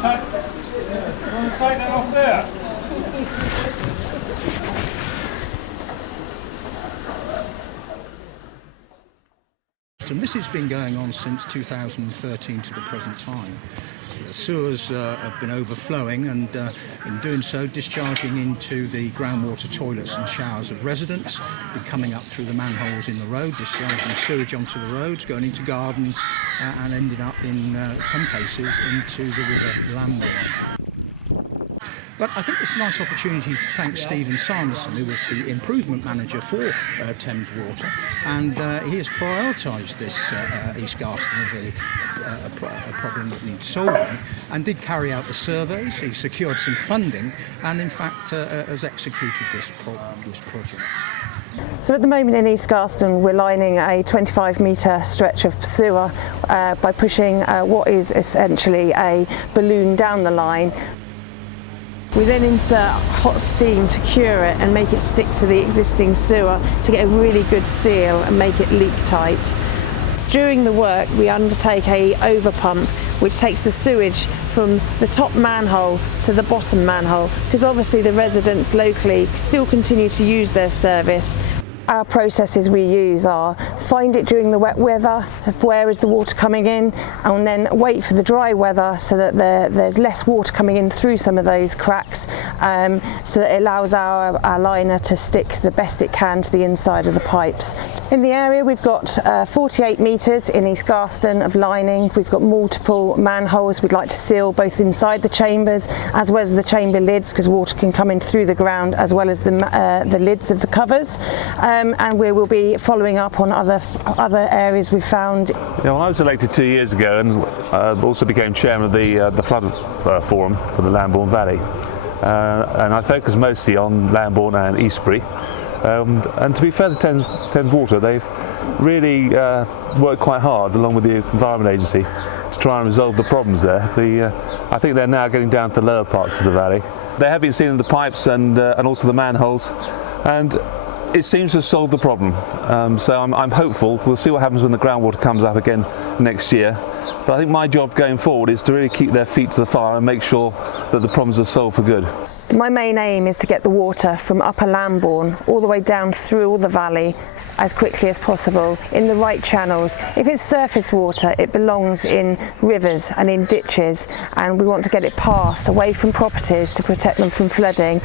to take that off there? And this has been going on since 2013 to the present time. The sewers have been overflowing and in doing so discharging into the groundwater toilets and showers of residents, been coming up through the manholes in the road, discharging sewage onto the roads, going into gardens and ending up in some cases into the river Lambourn. But I think it's a nice opportunity to thank Stephen Sanderson, who was the improvement manager for Thames Water, and he has prioritised this East Garston as a problem that needs solving, and did carry out the surveys. He secured some funding, and in fact has executed this project. So at the moment in East Garston we're lining a 25-metre stretch of sewer by pushing what is essentially a balloon down the line. We then insert hot steam to cure it and make it stick to the existing sewer to get a really good seal and make it leak tight. During the work we undertake a overpump which takes the sewage from the top manhole to the bottom manhole, because obviously the residents locally still continue to use their service. Our processes we use are find it during the wet weather, where is the water coming in, and then wait for the dry weather so that there's less water coming in through some of those cracks, so that it allows our liner to stick the best it can to the inside of the pipes. In the area we've got 48 metres in East Garston of lining. We've got multiple manholes we'd like to seal both inside the chambers as well as the chamber lids, because water can come in through the ground as well as the lids of the covers. And we will be following up on other areas we've found. Yeah, well, I was elected 2 years ago and also became chairman of the flood forum for the Lambourn Valley, and I focus mostly on Lambourn and Eastbury. And to be fair to Thames Water, they've really worked quite hard along with the Environment Agency to try and resolve the problems there. I think they're now getting down to the lower parts of the valley. They have been sealing the pipes and also the manholes, and it seems to have solved the problem. So I'm hopeful. We'll see what happens when the groundwater comes up again next year. But I think my job going forward is to really keep their feet to the fire and make sure that the problems are solved for good. My main aim is to get the water from Upper Lambourn all the way down through all the valley as quickly as possible in the right channels. If it's surface water, it belongs in rivers and in ditches, and we want to get it passed away from properties to protect them from flooding,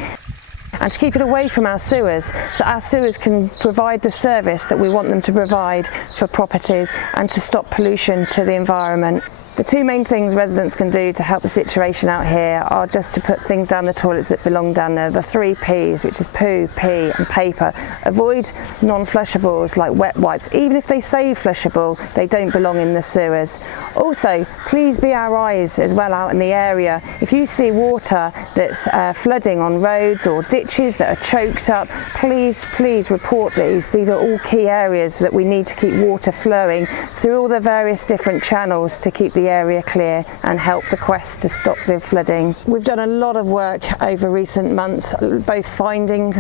and to keep it away from our sewers, so our sewers can provide the service that we want them to provide for properties and to stop pollution to the environment. The two main things residents can do to help the situation out here are just to put things down the toilets that belong down there, the 3 Ps, which is poo, pee and paper. Avoid non-flushables like wet wipes. Even if they say flushable, they don't belong in the sewers. Also, please be our eyes as well out in the area. If you see water that's flooding on roads or ditches that are choked up, please report these. These are all key areas that we need to keep water flowing through all the various different channels to keep the area clear and help the quest to stop the flooding. We've done a lot of work over recent months, both finding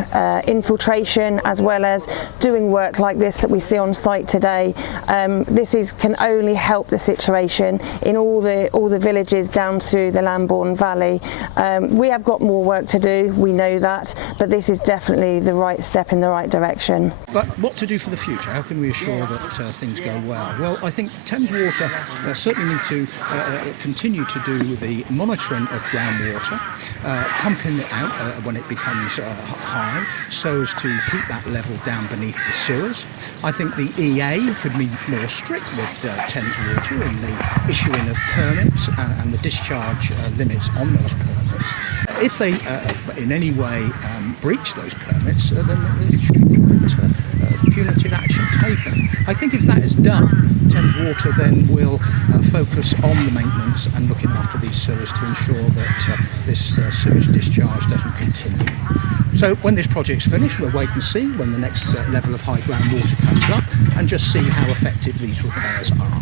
infiltration as well as doing work like this that we see on site today. This can only help the situation in all the villages down through the Lambourn Valley. We have got more work to do, we know that, but this is definitely the right step in the right direction. But what to do for the future? How can we assure that things go well? Well, I think Thames Water certainly need to continue to do the monitoring of groundwater, pumping it out when it becomes high, so as to keep that level down beneath the sewers. I think the EA could be more strict with Thames Water in the issuing of permits and the discharge limits on those permits. If they in any way breach those permits, then there should be punitive action taken. I think if that is done, Thames Water then will focus on the maintenance and looking after these sewers to ensure that this sewage discharge doesn't continue. So when this project's finished, we'll wait and see when the next level of high groundwater comes up and just see how effective these repairs are.